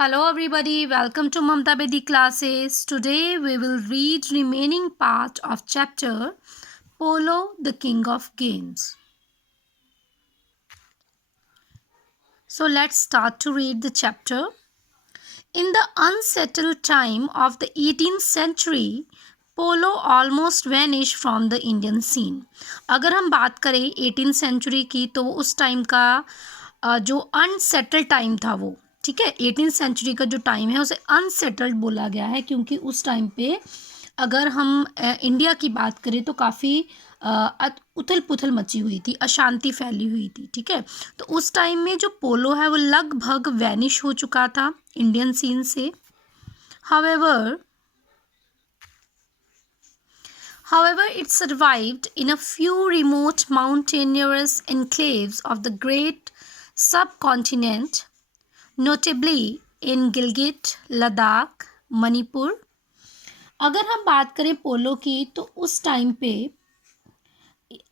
Hello everybody, welcome to Mamta Bedi classes. Today we will read remaining part of chapter Polo, the King of Games. So let's start to read the chapter. In the unsettled time of the 18th century, polo almost vanish from the Indian scene. अगर हम बात करें 18th century की तो उस time का जो unsettled time था वो, ठीक है, 18th सेंचुरी का जो टाइम है उसे अनसेटल्ड बोला गया है क्योंकि उस टाइम पे अगर हम इंडिया की बात करें तो काफ़ी उथल पुथल मची हुई थी, अशांति फैली हुई थी, ठीक है. तो उस टाइम में जो पोलो है वो लगभग वैनिश हो चुका था इंडियन सीन से. However However, it survived in a few remote mountainous enclaves of the great subcontinent, notably in Gilgit, Ladakh, Manipur. अगर हम बात करें पोलो की तो उस टाइम पे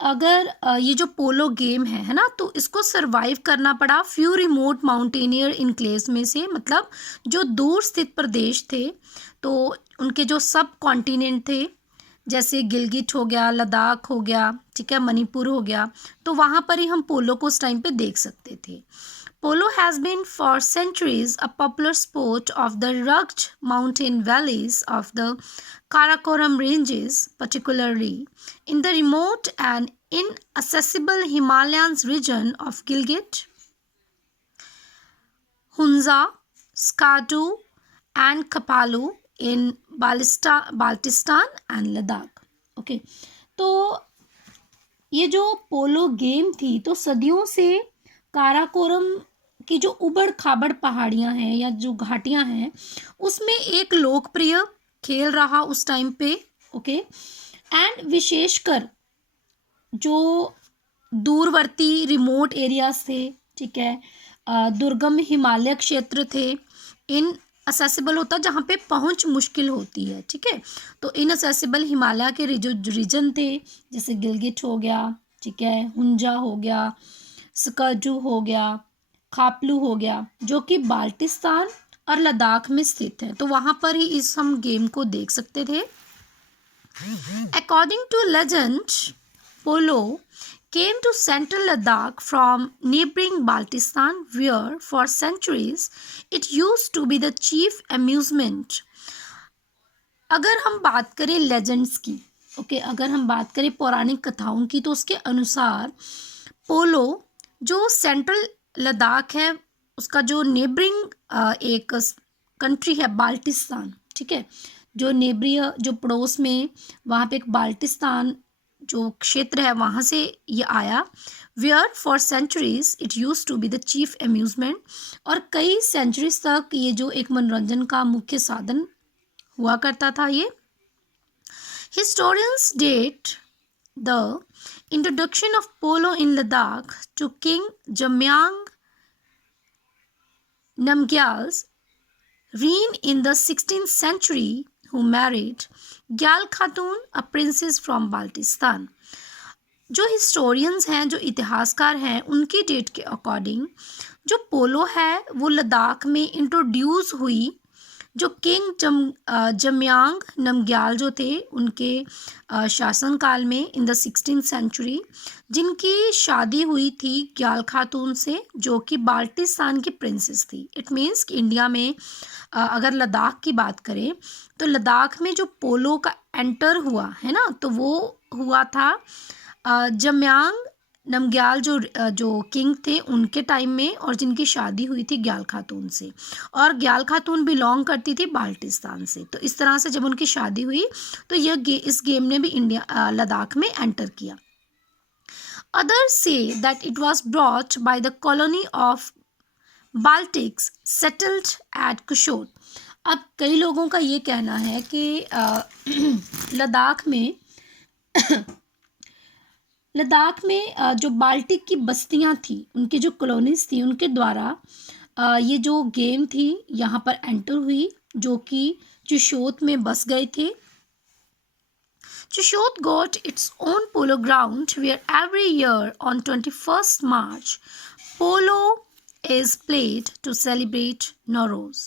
अगर ये जो पोलो गेम है ना, तो इसको सरवाइव करना पड़ा फ्यू रिमोट माउंटेनियर इनक्लेव्स में से, मतलब जो दूर स्थित प्रदेश थे तो उनके जो सब कॉन्टिनेंट थे जैसे गिलगिट हो गया, लद्दाख हो गया, ठीक है, मणिपुर हो गया, तो वहाँ पर ही हम पोलो को उस टाइम पे देख सकते थे. Polo has been for centuries a popular sport of the rugged mountain valleys of the Karakoram ranges, particularly in the remote and inaccessible Himalayan region of Gilgit, Hunza, Skadu, and Kapalu in Baltistan and Ladakh. Okay, तो ये जो पोलो game थी तो सदियों से काराकोरम की जो उबड़ खाबड़ पहाड़ियाँ हैं या जो घाटियाँ हैं उसमें एक लोकप्रिय खेल रहा उस टाइम पे. ओके, एंड विशेषकर जो दूरवर्ती रिमोट एरियाज थे, ठीक है, दुर्गम हिमालय क्षेत्र थे, इन असेसिबल होता जहाँ पे पहुँच मुश्किल होती है, ठीक है, तो इनअसेसिबल हिमालय के जो रीजन थे जैसे गिलगिट हो गया, ठीक है, हुंजा हो गया, स्कर्दू हो गया, खापलू हो गया, जो कि बाल्टिस्तान और लद्दाख में स्थित है, तो वहाँ पर ही इस हम गेम को देख सकते थे. According to legend, polo came to central Ladakh from neighboring Baltistan, where for centuries it used to be the chief amusement. अगर हम बात करें लेजेंड्स की, ओके, अगर हम बात करें पौराणिक कथाओं की, तो उसके अनुसार पोलो जो सेंट्रल लद्दाख है उसका जो नेबरिंग एक कंट्री है बाल्टिस्तान, ठीक है, जो नेबरीय जो पड़ोस में वहाँ पे एक बाल्टिस्तान जो क्षेत्र है वहाँ से ये आया. Where for centuries it used to be the chief amusement, और कई सेंचुरीज तक ये जो एक मनोरंजन का मुख्य साधन हुआ करता था. ये historians date the introduction of polo in Ladakh to king Jamyang Namgyal's reign in the 16th century, who married Gyal Khatun, a princess from Baltistan. जो हिस्टोरियंस हैं, जो इतिहासकार हैं, उनकी डेट के अकॉर्डिंग जो पोलो है वो लद्दाख में इंट्रोड्यूस हुई जो किंग जम्यांग नमग्याल जो थे उनके शासनकाल में इन द 16th सेंचुरी, जिनकी शादी हुई थी ग्याल खातून से जो कि बाल्टिस्तान की प्रिंसेस थी. इट मीन्स कि इंडिया में अगर लद्दाख की बात करें तो लद्दाख में जो पोलो का एंटर हुआ है ना, तो वो हुआ था जम्यांग नमग्याल जो किंग थे उनके टाइम में, और जिनकी शादी हुई थी ग्याल खातून से, और ग्याल खातून बिलोंग करती थी बाल्टिस्तान से. तो इस तरह से जब उनकी शादी हुई तो इस गेम ने भी इंडिया लद्दाख में एंटर किया. Others say that it was brought by the colony of Baltics settled at Kushot. अब कई लोगों का ये कहना है कि लद्दाख में जो बाल्टिक की बस्तियां थी, उनकी जो कॉलोनीज थी, उनके द्वारा ये जो गेम थी यहाँ पर एंटर हुई, जो कि चुशोत में बस गए थे. चुशोत got its own polo ground where every year on 21st March polo is played to celebrate Nowruz.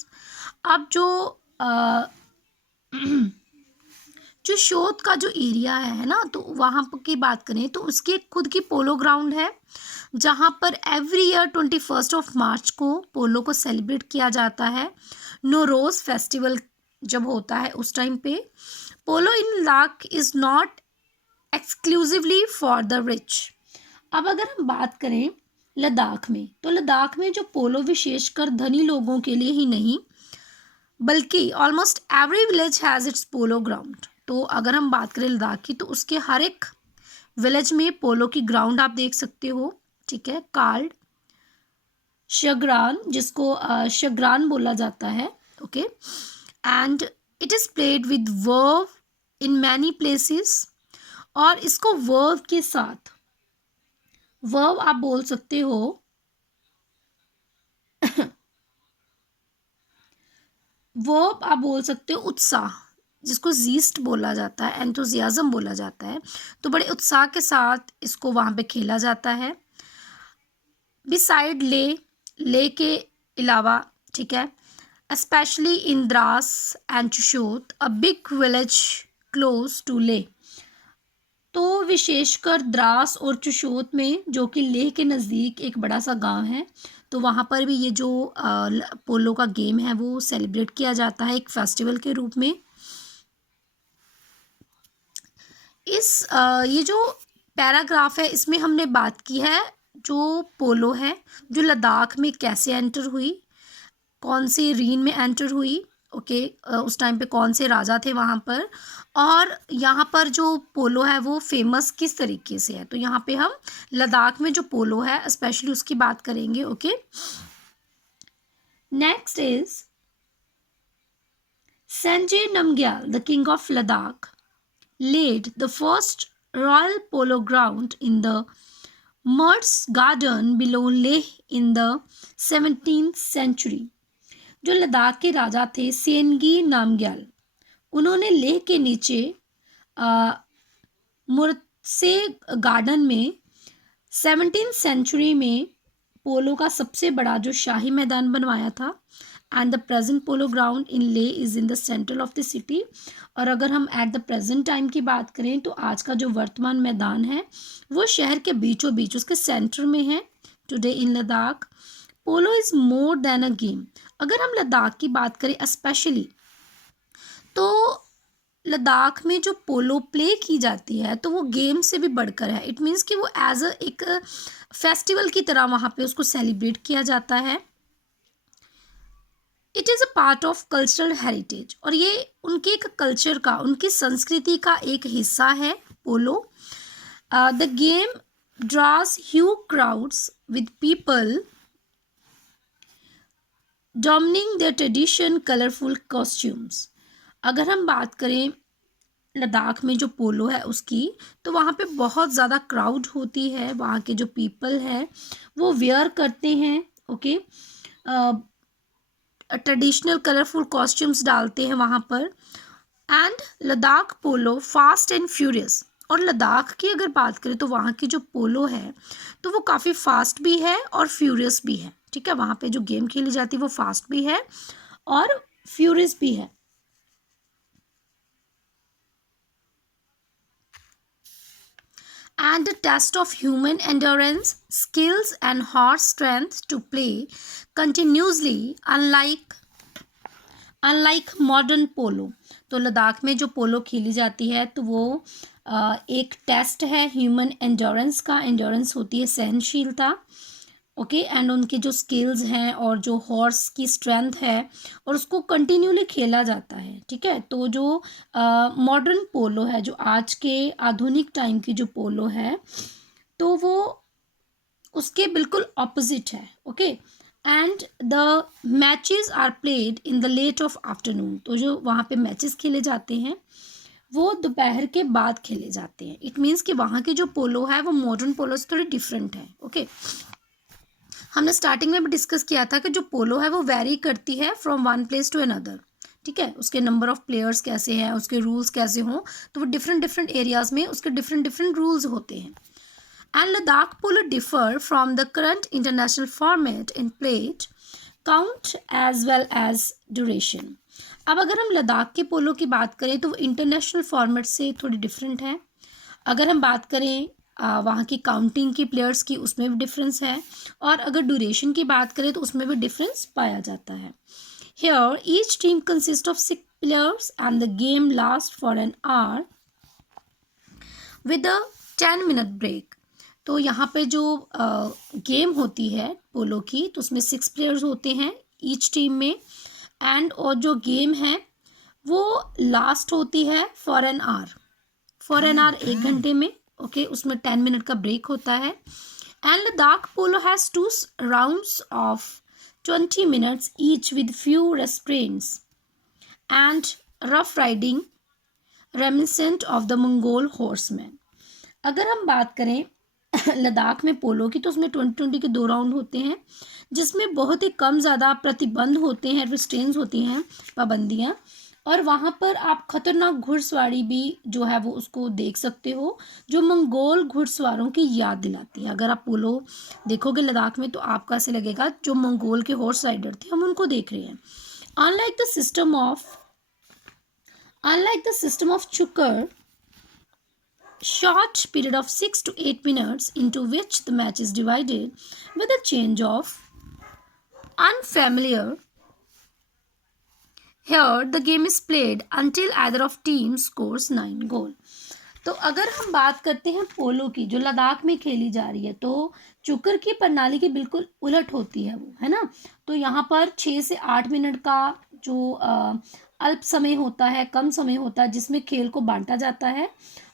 अब जो शोध का जो एरिया है ना, तो वहाँ की बात करें तो उसकी खुद की पोलो ग्राउंड है, जहाँ पर एवरी ईयर 21 मार्च को पोलो को सेलिब्रेट किया जाता है। नोरोज फेस्टिवल जब होता है उस टाइम पे polo in Ladakh is not exclusively for the rich. अब अगर हम बात करें लद्दाख में, तो लद्दाख में जो पोलो विशेषकर धनी लोगों के लिए ही नहीं, बल्कि almost every village has its polo ground. तो अगर हम बात करें लद्दाख की, तो उसके हर एक विलेज में पोलो की ग्राउंड आप देख सकते हो, ठीक है। कार्ड शग्रान, जिसको शग्रान बोला जाता है, okay, and it is played with verve in many places. और इसको वर्व के साथ, वर्व आप बोल सकते हो वर्ब आप बोल सकते हो उत्साह, जिसको जीस्ट बोला जाता है, एंथुजियाज्म बोला जाता है। तो बड़े उत्साह के साथ इसको वहाँ पे खेला जाता है। बिसाइड ले के अलावा, ठीक है, specially in Dras and Chushot, a big village close to Leh. तो विशेषकर द्रास और चुशोत में, जो कि लेह के नज़दीक एक बड़ा सा गांव है, तो वहाँ पर भी ये जो पोलो का गेम है वो सेलिब्रेट किया जाता है एक फेस्टिवल के रूप में। ये जो पैराग्राफ है इसमें हमने बात की है जो पोलो है जो लद्दाख में कैसे एंटर हुई, कौन सी रीन में एंटर हुई, ओके, उस टाइम पे कौन से राजा थे वहाँ पर, और यहाँ पर जो पोलो है वो फेमस किस तरीके से है। तो यहाँ पे हम लद्दाख में जो पोलो है स्पेशली उसकी बात करेंगे, okay. Next is Sanjay Namgyal, the king of Ladakh, laid the first royal polo ground in the Mertz Garden below Leh in the 17th century। जो लद्दाख के राजा थे सेनगी नामग्याल, उन्होंने लेह के नीचे मुर्त्से गार्डन में 17th सेंचुरी में पोलो का सबसे बड़ा जो शाही मैदान बनवाया था। And the present polo ground in Leh is in the central of the city. और अगर हम एट द प्रेजेंट टाइम की बात करें तो आज का जो वर्तमान मैदान है वो शहर के बीचों बीच उसके सेंटर में है। Today in Ladakh polo is more than a game. अगर हम लद्दाख की बात करें स्पेशली, तो लद्दाख में जो पोलो प्ले की जाती है तो वो गेम से भी बढ़कर है। इट मीन्स कि वो एज अ एक फेस्टिवल की तरह वहाँ पे उसको सेलिब्रेट किया जाता है। It is a part of cultural heritage, और ये उनके एक कल्चर का, उनकी संस्कृति का एक हिस्सा है polo. The game draws huge crowds with people donning their tradition colourful costumes. अगर हम बात करें लद्दाख में जो पोलो है उसकी, तो वहाँ पे बहुत ज़्यादा क्राउड होती है, वहाँ के जो पीपल है वो वेयर करते हैं, ओके, ट्रेडिशनल कलरफुल कॉस्ट्यूम्स डालते हैं वहाँ पर। And Ladakh polo fast and furious. और लद्दाख की अगर बात करें तो वहाँ की जो पोलो है तो वो काफ़ी फास्ट भी है और फ्यूरियस भी है, ठीक है। वहाँ पे जो गेम खेली जाती है वो फास्ट भी है और फ्यूरियस भी है। And a test of human endurance, skills and horse strength to play continuously, unlike modern polo। तो लद्दाख में जो पोलो खेली जाती है तो वो एक टेस्ट है ह्यूमन एंड्योरेंस का। एंड्योरेंस होती है सहनशीलता, ओके, एंड उनके जो स्किल्स हैं और जो हॉर्स की स्ट्रेंथ है, और उसको कंटिन्यूली खेला जाता है, ठीक है। तो जो मॉडर्न पोलो है, जो आज के आधुनिक टाइम की जो पोलो है, तो वो उसके बिल्कुल ऑपोजिट है, okay. And the matches are played in the late of afternoon. तो जो वहाँ पे मैचेस खेले जाते हैं वो दोपहर के बाद खेले जाते हैं। इट मीन्स कि वहाँ की जो पोलो है वो मॉडर्न पोलो से थोड़ी डिफरेंट है, ओके। हमने स्टार्टिंग में भी डिस्कस किया था कि जो पोलो है वो वेरी करती है from one place to another, ठीक है। उसके नंबर ऑफ प्लेयर्स कैसे हैं, उसके रूल्स कैसे हों, तो वो डिफरेंट एरियाज़ में उसके डिफरेंट रूल्स होते हैं। And Ladakh polo differ from the current international format in plate, count as well as duration. अब अगर हम लद्दाख के पोलो की बात करें तो वो इंटरनेशनल फॉर्मेट से थोड़ी डिफरेंट है। अगर हम बात करें वहाँ की काउंटिंग की प्लेयर्स की, उसमें भी डिफरेंस है, और अगर ड्यूरेशन की बात करें तो उसमें भी डिफरेंस पाया जाता है। Here each team consists of 6 players and the game lasts for an hour with a 10-minute break. तो यहाँ पे जो गेम होती है पोलो की, तो उसमें 6 प्लेयर्स होते हैं ईच टीम में, एंड और जो गेम है वो लास्ट होती है फॉर एन आवर 1 घंटे में, ओके उसमें 10 मिनट का ब्रेक होता है। And Ladakh polo has 2 rounds of 20 minutes each with few restraints and rough riding reminiscent of the Mongol horsemen. अगर हम बात करें लद्दाख में पोलो की, तो उसमें 20-20 के 2 राउंड होते हैं, जिसमें बहुत ही कम ज़्यादा प्रतिबंध होते हैं, रिस्ट्रेंस होती हैं, पाबंदियाँ, और वहाँ पर आप खतरनाक घुड़सवारी भी जो है वो उसको देख सकते हो, जो मंगोल घुड़सवारों की याद दिलाती है। अगर आप पोलो देखोगे लद्दाख में तो आपको ऐसे लगेगा जो मंगोल के हॉर्स राइडर थे हम उनको देख रहे हैं। Unlike the system of chukker, short period of 6 to 8 minutes into which the match is divided with a change of unfamiliar. Here the game is played until either of teams scores 9 goal. तो अगर हम बात करते हैं पोलो की जो लद्दाख में खेली जा रही है, तो चुकर की प्रणाली के बिल्कुल उलट होती है वो, है ना। तो यहाँ पर 6 से 8 मिनट का जो अल्प समय होता है, कम समय होता है, जिसमें खेल को बांटा जाता है,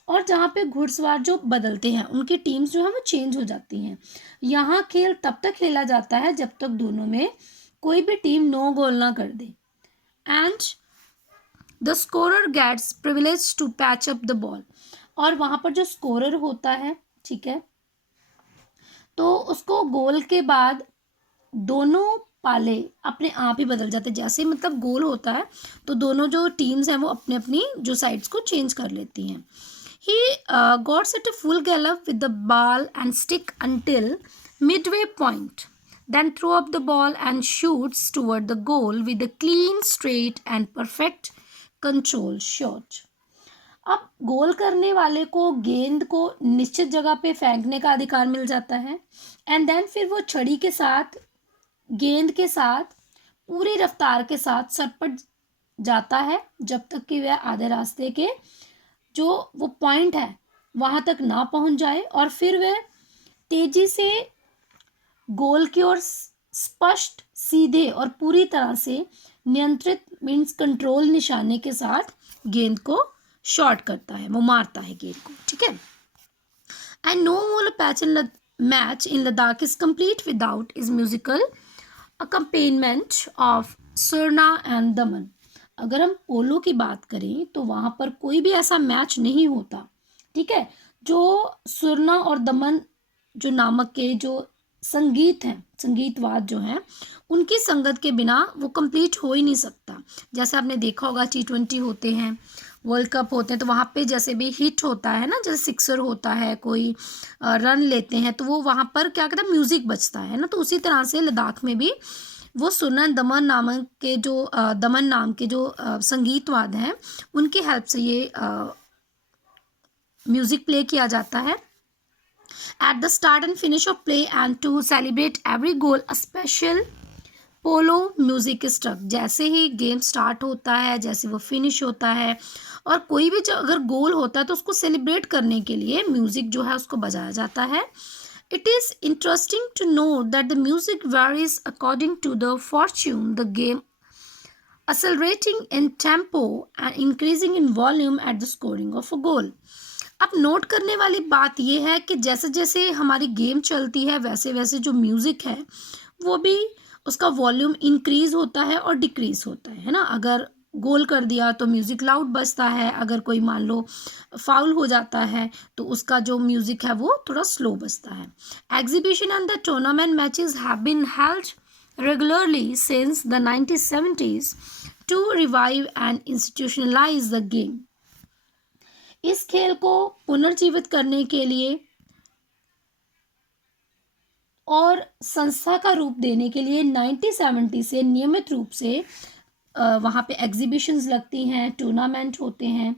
और जहाँ पे घुड़सवार जो बदलते हैं उनकी टीम्स जो है वो चेंज हो जाती हैं। यहाँ खेल तब तक खेला जाता है जब तक दोनों में कोई भी टीम 9 गोल ना कर दे, and the scorer gets privilege to patch up the ball. और वहाँ पर जो स्कोरर होता है, ठीक है, तो उसको गोल के बाद दोनों पाले अपने आप ही बदल जाते हैं। जैसे मतलब गोल होता है तो दोनों जो टीम्स हैं वो अपने अपनी जो साइड्स को चेंज कर लेती हैं। He got at a full gallop with the ball and stick until midway point, then throw up the ball and shoots toward the goal with a clean, straight and perfect control shot. अब गोल करने वाले को गेंद को निश्चित जगह पे फेंकने का अधिकार मिल जाता है, एंड देन फिर वो छड़ी के साथ गेंद के साथ पूरी रफ्तार के साथ सरपट जाता है जब तक कि वह आधे रास्ते के जो वो पॉइंट है वहाँ तक ना पहुँच जाए, और फिर वह तेजी से गोल की ओर स्पष्ट, सीधे और पूरी तरह से नियंत्रित मीन्स कंट्रोल निशाने के साथ गेंद को शॉट करता है, वो मारता है गेंद को, ठीक है। And no more match in Ladakh is complete without is musical accompaniment of surna and daman. अगर हम पोलो की बात करें तो वहाँ पर कोई भी ऐसा मैच नहीं होता, ठीक है, जो सुरना और दमन जो नामक के जो संगीत हैं, संगीतवाद जो हैं, उनकी संगत के बिना वो कंप्लीट हो ही नहीं सकता। जैसे आपने देखा होगा T20 होते हैं, वर्ल्ड कप होते हैं, तो वहाँ पे जैसे भी हिट होता है ना, जैसे सिक्सर होता है, कोई रन लेते हैं, तो वो वहाँ पर क्या कहते हैं म्यूज़िक बजता है ना। तो उसी तरह से लद्दाख में भी वो सुरना दमन नामक के जो दमन नाम के जो संगीतवाद हैं उनकी हेल्प से ये म्यूज़िक प्ले किया जाता है। At the start and finish of play and to celebrate every goal a special polo music struck. जैसे ही गेम स्टार्ट होता है, जैसे वो फिनिश होता है, और कोई भी अगर गोल होता है तो उसको सेलिब्रेट करने के लिए म्यूज़िक जो है उसको बजाया जाता है। It is interesting to note that the music varies according to the fortune the game, accelerating in tempo and increasing in volume at the scoring of a goal. अब नोट करने वाली बात यह है कि जैसे जैसे हमारी गेम चलती है वैसे वैसे जो म्यूज़िक है वो भी उसका वॉल्यूम इंक्रीज़ होता है और डिक्रीज़ होता है ना। अगर गोल कर दिया तो म्यूज़िक लाउड बजता है, अगर कोई मान लो फाउल हो जाता है तो उसका जो म्यूज़िक है वो थोड़ा स्लो बजता है। Exhibition and the tournament matches have been held regularly since the 1970s to revive and institutionalize the game. इस खेल को पुनर्जीवित करने के लिए और संस्था का रूप देने के लिए 1970 से नियमित रूप से वहाँ पे एग्जीबिशंस लगती हैं, टूर्नामेंट होते हैं.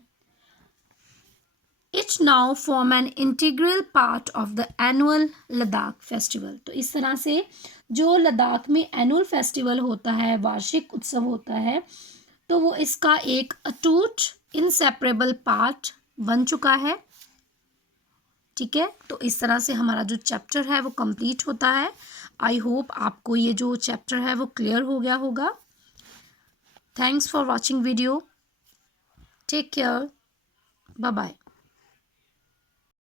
Etch now form an integral part of the annual Ladakh festival. तो इस तरह से जो लद्दाख में एनुअल फेस्टिवल होता है, वार्षिक उत्सव होता है, तो वो इसका एक अटूट इनसेपरेबल पार्ट बन चुका है. ठीक है, तो इस तरह से हमारा जो चैप्टर है वो कंप्लीट होता है. आई होप आपको ये जो चैप्टर है वो क्लियर हो गया होगा. Thanks for watching video. Take care. Bye bye.